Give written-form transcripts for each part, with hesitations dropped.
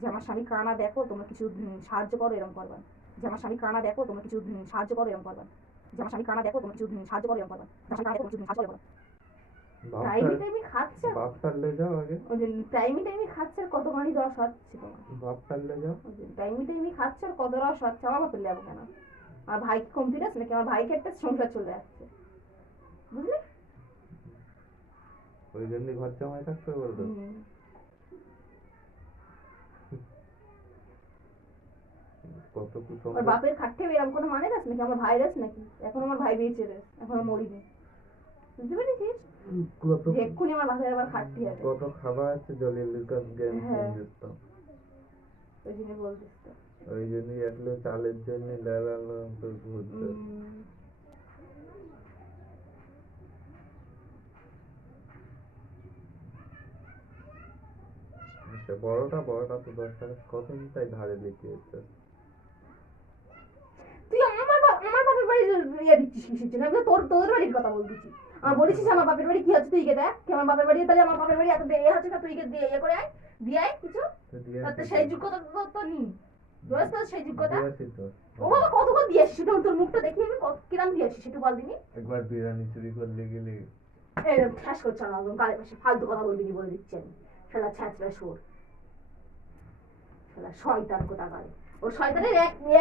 যে আমার স্বামী কানা দেখো তোমরা কিছু সাহায্য করো এরকম করবা। যে আমার স্বামী কানা দেখো তোমরা কিছু সাহায্য করো এরকম করবা। যে আমার স্বামী কানা দেখো তোমরা কিছু সাহায্য করো এরকম করবা। টাইমি টাইমি খাচ্ছে বাপ টানলে যাও আগে। ওই যে টাইমি টাইমি খাচ্ছে আর কতখানি রস হচ্ছে তোমার। বাপ টানলে যাও। টাইমি টাইমি খাচ্ছে আর কত রস হচ্ছে আমার বাপের লেবো কেন? আমার ভাই কি কমতি আছে নাকি? আমার ভাইকে একটা সংসার চলে যাচ্ছে বুঝলি? ওই জন্য ঘর জামাই থাকতে বলতো। কত কুসংস্কার। বাপের খাটতে এরকম কোনো মানে আছে নাকি? আমার ভাইরাস নাকি? এখন আমার ভাই বেঁচে রে, এখন মরিনি। বুঝতে পেরেছিস? কত এক্ষুনি আমার বাপের আবার খাটতে হবে। কত খাবার আছে জলের লুকাস জ্ঞান দিত। ওই জন্য বলতিস তো। ওই জন্যই আসলে চালের জন্য লালালো তো ঘুরতে। বড়টা তো 10 টাকা কত তাই ধারে লিখিয়েছে। তুই আমার বাপের বাড়ি ইয়ে দিচ্ছিস কিসের জন্য? আমি তোদের বাড়ির কথা বলতেছি। আমার বলেছিস আমার বাপের বাড়ি কি হচ্ছে তুই কে দেখ। আমার বাপের বাড়ি তাহলে আমার বাপের বাড়ি এত দেরি হচ্ছে না, তুই কে দিয়ে ইয়ে করে আয়, দিয়ে আয় কিছু। তাতে সেই যোগ্যতা তো নি রোজ তো সেই যোগ্যতা। ও বাবা কত কত দিয়ে আসিস? তোর মুখটা দেখি আমি কত কিরাম দিয়ে আসিস সেটা বল দিনি। একবার বিরিয়ানি চুরি করলে গেলে এরকম ঠাস করছ না, গালে পাশে ফালতু কথা বলবি কি বলে দিচ্ছি আমি। শালা ছ্যাঁচড়া সুর, শালা শয়তান কোথাকার। ওর শয়তানের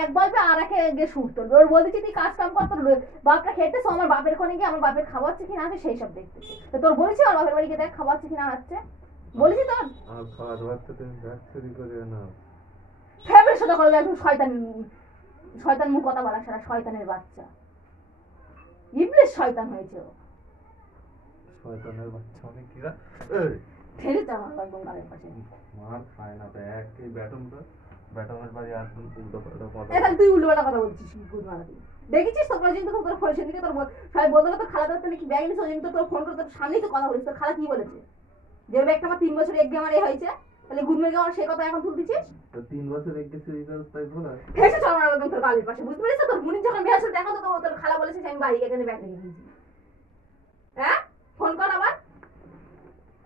এক বলবে আর একে গিয়ে সুর তুলবে। ওর বলতেছি তুই কাজ কাম কর, তোর বাপটা খেতেছো, আমার বাপের কোণে গিয়ে আমার বাপের খাওয়াচ্ছে কিনা আছে সেই সব দেখতেছে। তো তোর বলেছি আমার বাপের বাড়ি গিয়ে দেখ খাওয়াচ্ছে কিনা আছে, বলেছি তোর। আর খাওয়ার বাচ্চা তুমি ব্যাগ চুরি করে না ফেভারিট সাথে করবে একদম শয়তান, শয়তান মুখ কথা বলা সারা শয়তানের বাচ্চা। ইবলিশ শয়তান হয়েছে ও। শয়তানের বাচ্চা অনেক কিরা ঠেলে তো আমার একদম গালের পাশে। মার খায় না তো একই ব্যাটমের বাড়ি আর উল্টো পাল্টা কথা। এখন তুই উল্টো পাল্টা কথা বলছিস কি গুড মারাতি। দেখেছিস তো প্রয়োজন তো তোর ফোন সেদিকে তোর সবাই বদলে তো খালা ধরতে নাকি ব্যাগ নিস, ওই জন্য তো তোর ফোন করে তোর সামনেই তো কথা বলিস। তোর খালা কি বলেছে? যে ব্যাগটা আমার 3 বছর এক গেমারে হয়েছে, তাহলে গুড মেগে আমার সেই কথা এখন তুলতেছিস? তো 3 বছর এক গেছে এই তাই বলা হেসে চল না তোর গালের পাশে। বুঝতে পেরেছিস? তোর বুনি যখন বিয়ে হচ্ছে দেখো তো তোর খালা বলেছে আমি বাড়ি এখানে ব্যাগ রেখে দিয়েছি। হ্যাঁ ফোন কর আবার।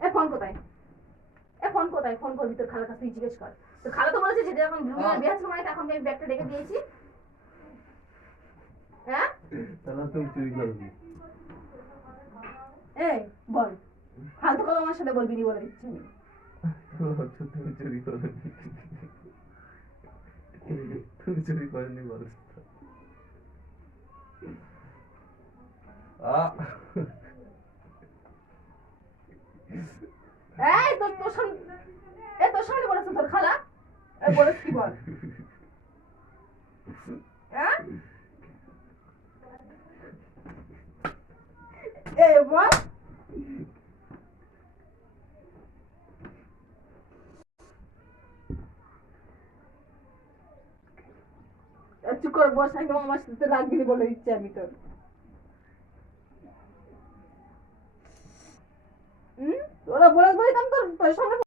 এ ফোন কোথায়? ফোন কোথায়? ফোন করবি তোর খালার কাছে জিজ্ঞেস কর। তো খালা তো বলেছে যে যখন বিয়ে হচ্ছে মানে তখন আমি ব্যাগটা রেখে দিয়েছি। হ্যাঁ তাহলে তুই চুরি করবি? এই বল, ফালতু কথা আমার সাথে বলবি নি বলে দিচ্ছি আমি। তুমি চুরি করবি? তুমি চুরি করেনি বল। এই তোর সামনে বলেছে তোর খালা? এই বলেছ কি বল? হ্যাঁ এই বল। চুপ করে বস, একদম আমার সাথে লাগবি বলে দিচ্ছি আমি তোর। ওরা বলে বলে তোর সামনে